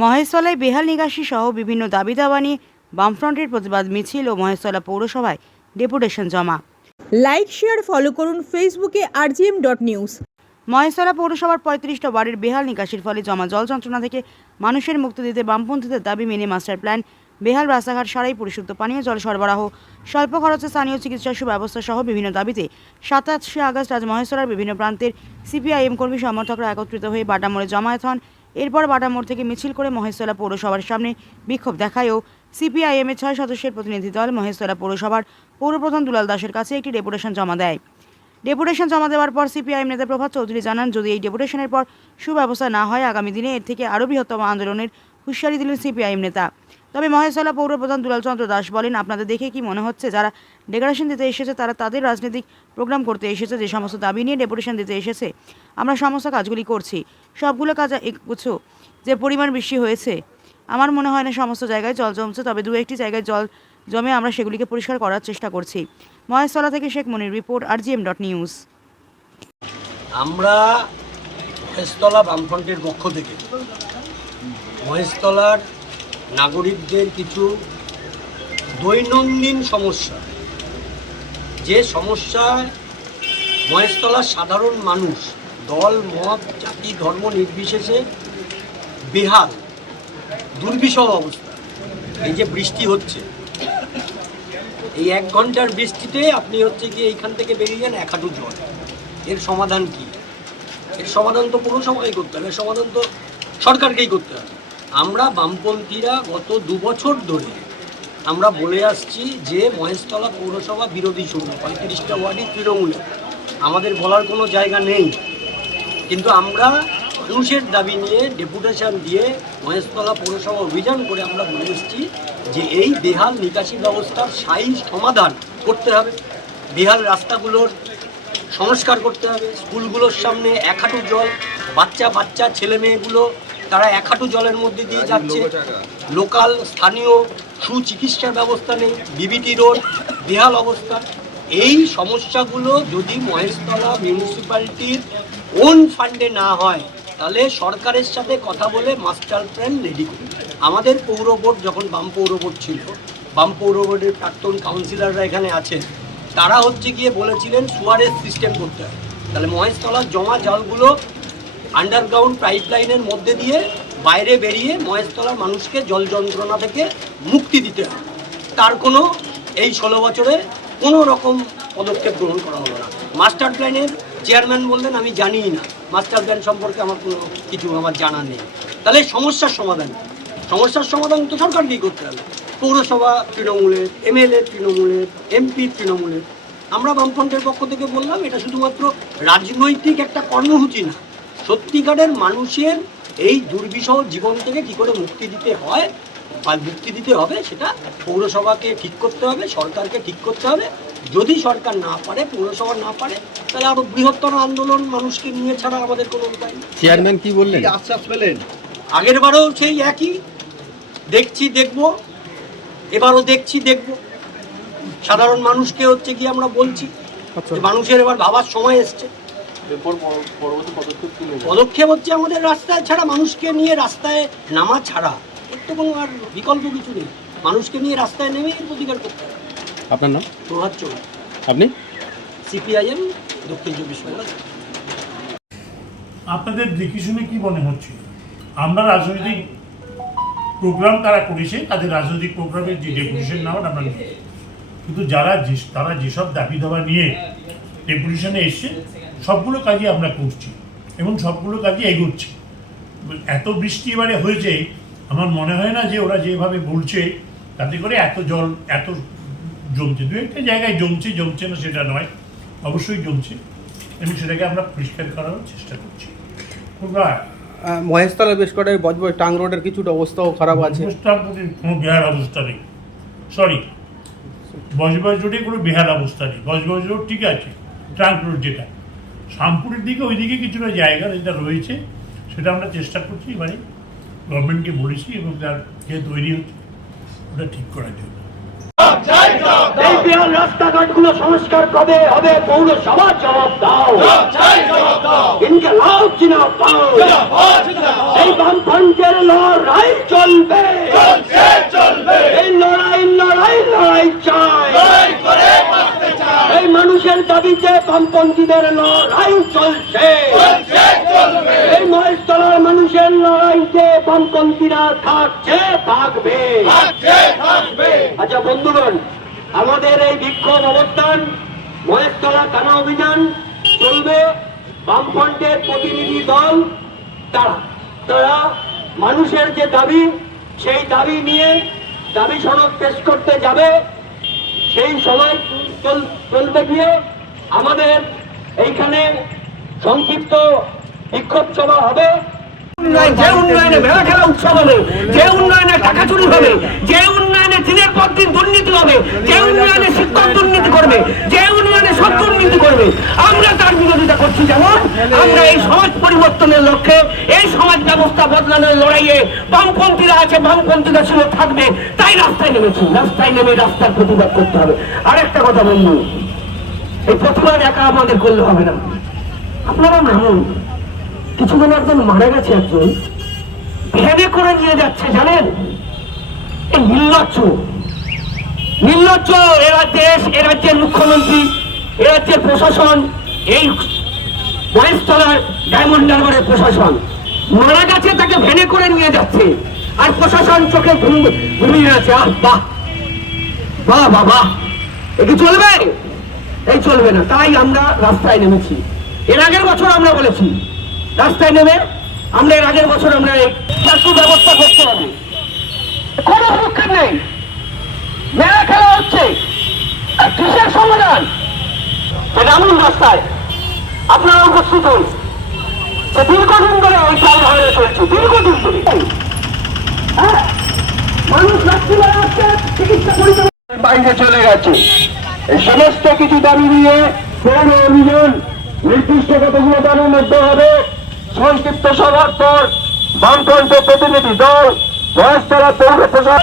মহেশতলায় বেহাল নিকাশি সহ বিভিন্ন দাবি দাবা নিয়ে বামফ্রন্টের প্রতিবাদ মিছিল ও মহেশতলা পৌরসভায় ডেপুটেশন জমা। লাইক শেয়ার ফলো করুন ফেসবুকে আরজিএম ডট নিউজ। মহেশতলা পৌরসভার পঁয়ত্রিশটা ওয়ার্ডের বেহাল নিকাশির ফলে জমা জল যন্ত্রণা থেকে মানুষের মুক্তি দিতে বামপন্থীদের দাবি মেনে মাস্টার প্ল্যান। বেহাল রাস্তাঘাট সারাই পরিশুদ্ধ পানীয় জল সরবরাহ। স্বল্প খরচে স্থানীয় চিকিৎসা সুব্যবস্থা সহ বিভিন্ন দাবিতে সাতাশে আগস্ট আজ মহেশ্বরার বিভিন্ন প্রান্তের সিপিআইএম কর্মী সমর্থকরা একত্রিত হয়ে বাটামোড়ে জমায়েত হন। এরপর বাটামোড় থেকে মিছিল করে মহেশতলা পৌরসভার সামনে বিক্ষোভ দেখায়ও সিপিআইএম এর ছয় সদস্যের প্রতিনিধি দল মহেশতলা পৌরসভার পৌরপ্রধান দুলাল দাসের কাছে একটি ডেপুটেশন জমা দেয়। ডেপুটেশন জমা দেওয়ার পর সিপিআইএম নেতা প্রভাত চৌধুরী জানান, যদি এই ডেপুটেশনের পর সুব্যবস্থা না হয়, আগামী দিনে এর থেকে আরও বৃহত্তম আন্দোলনের হুঁশিয়ারি দিলেন সিপিআইএম নেতা। তবে মহেশতলা পৌরপ্রধান দুলাল চন্দ্র দাস বলেন, আপনাদের দেখে কি মনে হচ্ছে? যারা ডেকোরেশন দিতে এসেছে, তারা তাদের রাজনৈতিক প্রোগ্রাম করতে এসেছে, যে সমস্ত দাবি নিয়ে ডেপুটেশন দিতে এসেছে। আমরা সমস্ত কাজগুলি করছি। সবগুলো কাজ একগুচ্ছ। যে পরিমাণ বৃষ্টি হয়েছে, আমার মনে হয় না সমস্ত জায়গায় জল জমছে, তবে দু একটি জায়গায় জল জমে আমরা সেগুলিকে পরিষ্কার করার চেষ্টা করছি। মহেশতলা থেকে Sheikh Monir report, RGM dot news. আমরা মহেশতলা বামফ্রন্টের পক্ষ থেকে মহেশতলার নাগরিকদের কিছু দৈনন্দিন সমস্যা। যে সমস্যায় মহেশতলার সাধারণ মানুষ, দল, মত, জাতি, ধর্ম নির্বিশেষে বেহাল, দুর্বিষহ অবস্থা। এই যে বৃষ্টি হচ্ছে, এই এক ঘণ্টার বৃষ্টিতে আপনি হচ্ছে কি এইখান থেকে বেরিয়ে যান এক হাঁটু জল। এর সমাধান কি? এর সমাধান তো পৌরসভাই করতে হবে এর সমাধান তো সরকারকেই করতে হবে। আমরা বামপন্থীরা গত দু বছর ধরে আমরা বলে আসছি যে মহেশতলা পৌরসভা বিরোধী শূন্য পঁয়ত্রিশটা ওয়ার্ডই তৃণমূলে আমাদের বলার কোনো জায়গা নেই। কিন্তু আমরা মানুষের দাবি নিয়ে, ডেপুটেশন দিয়ে মহেশতলা পৌরসভা অভিযান করে আমরা বলে এসেছি যে এই বেহাল নিকাশি ব্যবস্থার স্থায়ী সমাধান করতে হবে। বেহাল রাস্তাগুলোর সংস্কার করতে হবে। স্কুলগুলোর সামনে এক হাঁটু জল বাচ্চা বাচ্চা ছেলে মেয়েগুলো তারা এক হাঁটু জলের মধ্যে দিয়ে যাচ্ছে। লোকাল স্থানীয় সুচিকিৎসার ব্যবস্থা নেই বিবিটি রোড বেহাল অবস্থা। এই সমস্যাগুলো যদি মহেশতলা মিউনিসিপ্যালিটির ওন ফান্ডে না হয় তাহলে সরকারের সাথে কথা বলে মাস্টার প্ল্যান রেডি করবে আমাদের পৌর বোর্ড যখন বাম পৌর বোর্ড ছিল বাম পৌর বোর্ডের প্রাক্তন কাউন্সিলররা এখানে আছেন তারা হচ্ছে গিয়ে বলেছিলেন সুয়ারেজ সিস্টেম করতে হয় তাহলে মহেশতলার জমা জলগুলো আন্ডারগ্রাউন্ড পাইপ লাইনের মধ্যে দিয়ে বাইরে বেরিয়ে মহেশতলার মানুষকে জল যন্ত্রণা থেকে মুক্তি দিতে হবে। তার কোনো এই ষোলো বছরে কোনো রকম পদক্ষেপ গ্রহণ করা হলো না। মাস্টার প্ল্যানের চেয়ারম্যান বললেন, আমি জানিই না। মাস্টার প্ল্যান সম্পর্কে আমার কোনো কিছু আমার জানা নেই। তাহলে সমস্যার সমাধান সমস্যার সমাধান তো সরকারকেই করতে হবে? পৌরসভা তৃণমূলের এমএলএ তৃণমূলের এমপি তৃণমূলের আমরা বামফ্রন্টের পক্ষ থেকে বললাম, এটা শুধুমাত্র রাজনৈতিক একটা কর্মসূচি না। সত্যিকারের মানুষের এই দুর্বিষহ জীবন থেকে কি করে মুক্তি দিতে হয় বা মুক্তি দিতে হবে সেটা পৌরসভাকে ঠিক করতে হবে সরকারকে ঠিক করতে হবে। যদি সরকার না পারে পৌরসভা না পারে তাহলে আরও বৃহত্তর আন্দোলন মানুষকে নিয়ে ছাড়া আমাদের কোনো উপায় নেই। চেয়ারম্যান কি বললেন? আশ্বাস পেলেন? আগের বারও সেই একই। দেখছি দেখব। এবারও দেখছি দেখব। সাধারণ মানুষকে হচ্ছে কি আমরা বলছি মানুষের এবার ভাবার সময় এসছে। এরপর পরবর্তী পদক্ষেপ কি পদক্ষেপ হচ্ছে আমাদের রাস্তায় ছাড়া মানুষকে নিয়ে রাস্তায় নামা ছাড়া। এর তো কোনো আর বিকল্প কিছু নেই। মানুষকে নিয়ে রাস্তায় নেমে এর প্রতিকার করতে হবে। আপনার নাম? প্রভাত চৌধুরী। আপনি? সিপিআইএম দক্ষিণ চব্বিশ পরগনা। আপনাদের দেখি শুনে কি মনে হচ্ছে? আমরা রাজনৈতিক প্রোগ্রাম তারা করেছে তাদের রাজনৈতিক প্রোগ্রামের যে ডেপুটেশন নেওয়ার আমরা কিন্তু যারা তারা যেসব দাবি দাবা নিয়ে ডেপুটেশনে এসছে সবগুলো কাজই আমরা করছি এবং সবগুলো কাজই এগোচ্ছি। এত বৃষ্টি এবারে হয়েছে আমার মনে হয় না যে ওরা যেভাবে বলছে তাতে করে এত জল এত জমছে। দু একটা জায়গায় জমছে জমছে না সেটা নয় অবশ্যই জমছে। এবং সেটাকে আমরা পরিষ্কার করার চেষ্টা করছি। মহেশতলা বেশ কটা বজবজ টাং রোডের কিছুটা অবস্থাও খারাপ আছে। কোনো বেহাল অবস্থা নেই। সরি বজবজ রোডে কোনো বেহাল অবস্থা নেই। বজবজ রোড ঠিক আছে ট্রাঙ্ক রোড যেটা। শামপুরের দিকে ওইদিকে কিছুটা জায়গা যেটা রয়েছে সেটা আমরা চেষ্টা করছি এবারে গভর্নমেন্টকে বলেছি এবং তার যে তৈরি হচ্ছে ওটা ঠিক করার জন্য। এই রাস্তাঘাটগুলো সংস্কার কবে হবে? পৌরসভা জবাব দাও। ইনকে লাভ জিনাব দাও এই বামফ্রন্টের লড়াই চলবে। এই লড়াই লড়াই লড়াই চাই মানুষের দাবিতে বামপন্থীদের লড়াই চলছে। এই মহেশতলার মানুষের লড়াইতে বামপন্থীরা থাকছে থাকবে। আচ্ছা বন্ধুগণ আমাদের এই বিক্ষোভ অবস্থান মহেশতলা থানা অভিযান চলবে বামফ্রন্টের প্রতিনিধি দল তারা তারা মানুষের যে দাবি সেই দাবি নিয়ে দাবি সনদ পেশ করতে যাবে। সেই সময় চলতে গিয়ে আমাদের এইখানে সংক্ষিপ্ত বিক্ষোভ সভা হবে। যে উন্নয়নে মেলা খেলা উৎসব হবে, যে উন্নয়নে টাকা চুরি হবে, যে উন্নয়নে দিনের পর দিন দুর্নীতি হবে, যে উন্নয়নে শিক্ষক দুর্নীতি করবে, যে উন্নয়নে সব দুর্নীতি করবে, আমরা তার বিরোধিতা করছি যেমন, আমরা এই সমাজ পরিবর্তনের লক্ষ্যে, এই সমাজ লড়াইয়ে বামপন্থীরা আছে, বামপন্থীরা ছিল থাকবে। তাই রাস্তায় নেমেছি, রাস্তায় নেমে রাস্তার প্রতিবাদ করতে হবে। আরেকটা কথা বন্ধু, এই প্রতিবাদ একা আমাদের করলে হবে না। আপনারা নামুন কিছুদিন একজন মারা গেছে একজন, ভেবে করে নিয়ে যাচ্ছে, জানেন? এই নির্লজ্জ। নির্লজ্জ এরা দেশ, এ রাজ্যের মুখ্যমন্ত্রী, এ রাজ্যের প্রশাসন, এই মহেশতলার ডায়মন্ড হারবারের প্রশাসন। মারা গেছে, তাকে ভেনে করে নিয়ে যাচ্ছে। আর প্রশাসন চোখে ঘুমিয়ে আছে। বাহ। বাহ বাহ বাহ। এ কি চলবে? এই চলবে না। তাই আমরা রাস্তায় নেমেছি। এর আগের বছর আমরা বলেছি, রাস্তায় নেমে আমরা এর আগের বছর আমরা ব্যবস্থা করতে হবে। কোনো পক্ষে নেই। মেলা খেলা হচ্ছে। আর কিসের সমাধান? নামুন রাস্তায়। আপনারা উপস্থিত হন। দীর্ঘদিন ধরে ওই চাল চলছে, দীর্ঘদিন ধরে। হ্যাঁ বাইরে চলে গেছে। এই সমস্ত কিছু দাবি নিয়ে পৌর অভিযান নির্দিষ্ট কতগুলো দাবির মধ্যে হবে, সংক্ষিপ্ত সভার পর বামফ্রন্ট প্রতিনিধি দল মহেশতলা পৌর প্রশাসন।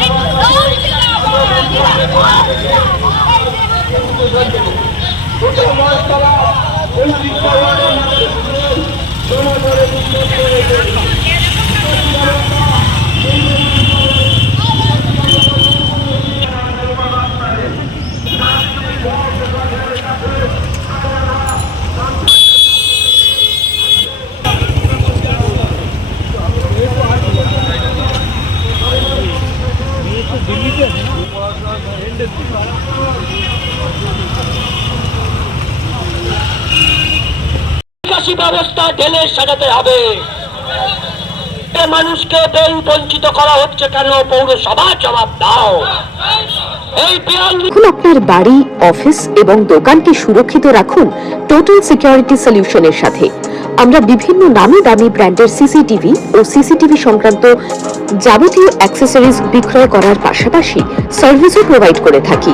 অভিযান নিকাশি ব্যবস্থা ঢেলে সাজাতে হবে। মানুষকে বেল বঞ্চিত করা হচ্ছে কেন? পৌরসভা জবাব দাও। এখন আপনার বাড়ি, অফিস এবং দোকানকে সুরক্ষিত রাখুন টোটাল সিকিউরিটি সলিউশনের সাথে। আমরা বিভিন্ন নামি দামি ব্র্যান্ডের সিসিটিভি ও সিসিটিভি সংক্রান্ত যাবতীয় অ্যাক্সেসরিজ বিক্রয় করার পাশাপাশি সার্ভিসও প্রোভাইড করে থাকি।